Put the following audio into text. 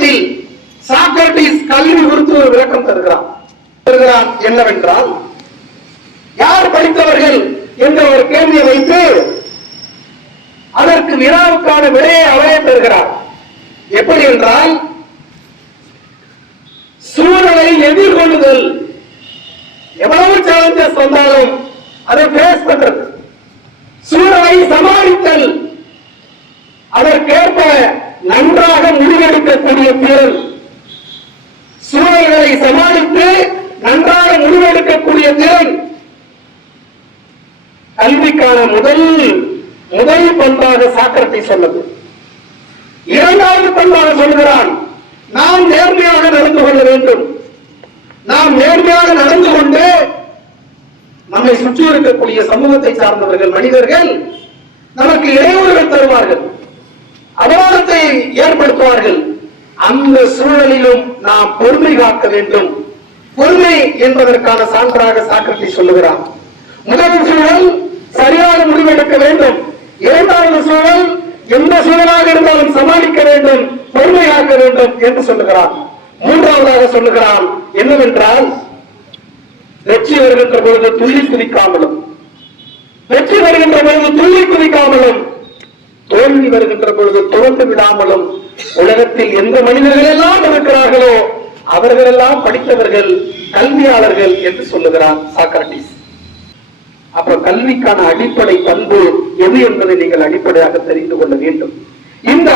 புத்தகத்தில் சாக்ரட்டிஸ் கல்வி குறித்து ஒரு விளக்கம் தருகிறான் தருகிறான் என்னவென்றால் யார் படித்தவர்கள் என்ற ஒரு கேள்வியை வைத்து அதற்கு வினாவுக்கான விடையை அவரே தருகிறார். எப்படி என்றால் சூழலை எதிர்கொள்ளுதல். எவ்வளவு சேலஞ்சஸ் வந்தாலும் அதை பேஸ் பண்றது. சூழலை சமாளித்தல். அதற்கேற்ப நன்றாக முடிவெடுக்கக்கூடிய திறன் அதை சமாளித்து நன்றாக முடிவெடுக்கக்கூடிய திறன் கல்விக்கான முதல் முதல் பண்பாக சாக்கரத்தை சொன்னது. இரண்டாவது பண்பாக சொல்கிறான் நாம் நேர்மையாக நடந்து கொள்ள வேண்டும். நாம் நேர்மையாக நடந்து கொண்டு நம்மை சுற்றி இருக்கக்கூடிய சமூகத்தை சார்ந்தவர்கள் மனிதர்கள் நமக்கு இடையூறுகள் தருவார்கள். அவமானத்தை ஏற்படுத்துவார்கள். அந்த சூழலிலும் நாம் பொறுமை காக்க வேண்டும். பொறுமை என்பதற்கான சான்றாக சாக்கிரத்தை சொல்லுகிறான் முதல் சூழல் சரியான முடிவெடுக்க வேண்டும். இரண்டாவது சூழல் எந்த சூழலாக இருந்தாலும் சமாளிக்க வேண்டும் பொறுமை காக்க வேண்டும் என்று சொல்லுகிறான் மூன்றாவதாக சொல்லுகிறான் என்னவென்றால் வெற்றி வருகின்ற பொழுது துள்ளி குதிக்காமலும். வெற்றி வருகின்ற பொழுது துள்ளி குதிக்காமலும். தோல்வி வருகின்ற பொழுது துறந்து விடாமலும். உலகத்தில் எந்த மனிதர்கள் எல்லாம் இருக்கிறார்களோ அவர்களெல்லாம் படித்தவர்கள் கல்வியாளர்கள் என்று சொல்லுகிறார் சாக்ரட்டிஸ் அப்புறம் கல்விக்கான அடிப்படை பண்பு எது என்பதை நீங்கள் அடிப்படையாக தெரிந்து கொள்ள வேண்டும். இந்த